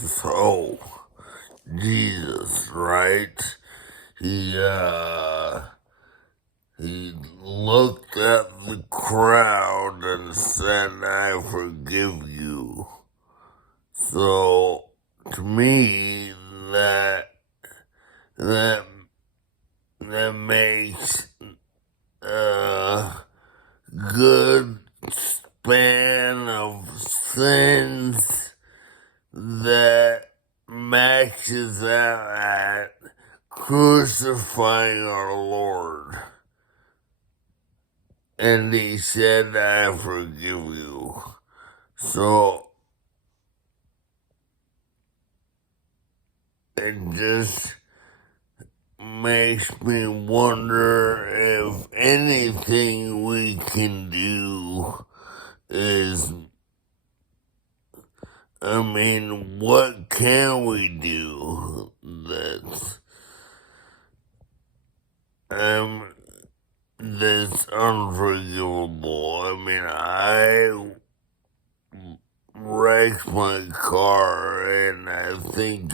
So, Jesus, right? He, he looked at the crowd and said, I forgive you. So, to me, that, that makes a good span of sins that maxes out at crucifying our Lord. And he said, I forgive you. So it just makes me wonder if anything we can do is, what can we do that's unforgivable? I wrecked my car and I think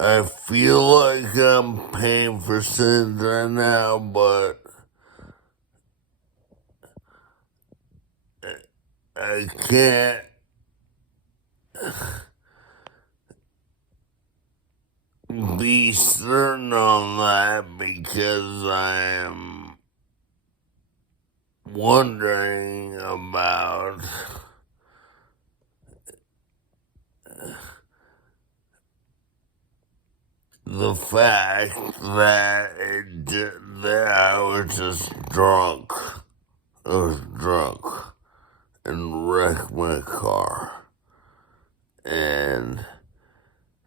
I feel like I'm paying for sins right now, but I can't be certain on that because I am wondering about the fact that I was just drunk. I was drunk and wrecked my car. And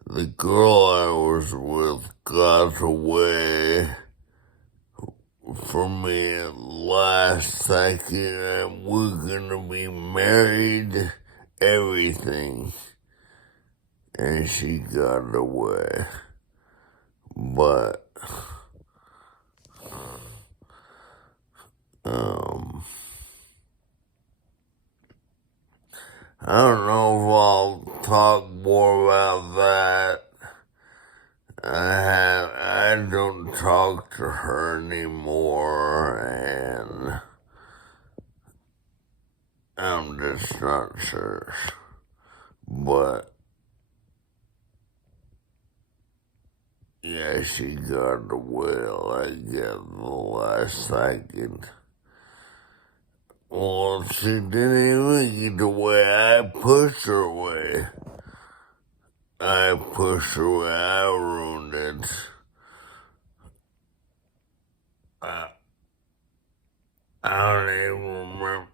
the girl I was with got away from me at last second, and we're gonna be married, everything. And she got away. But, I don't know if I'll talk more about that. I don't talk to her anymore, and I'm just not sure. But, yeah, she got away like at the last second. Well, she didn't even get away. I pushed her away. I ruined it. I don't even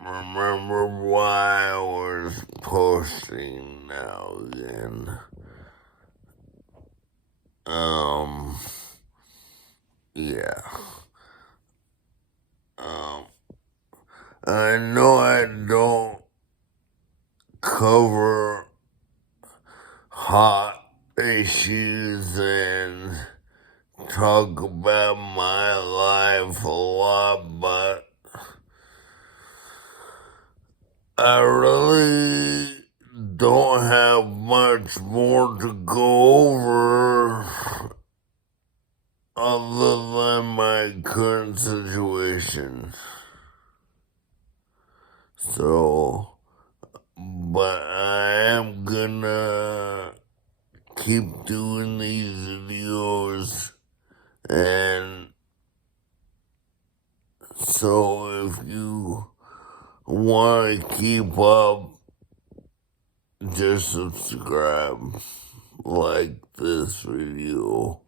remember why I was posting now again. Yeah. I know I don't cover hot issues and talk about my life a lot, but I really don't have much more to go over other than my current situation. So, but I am gonna keep doing these videos, and so if you want to keep up, just subscribe, like this video.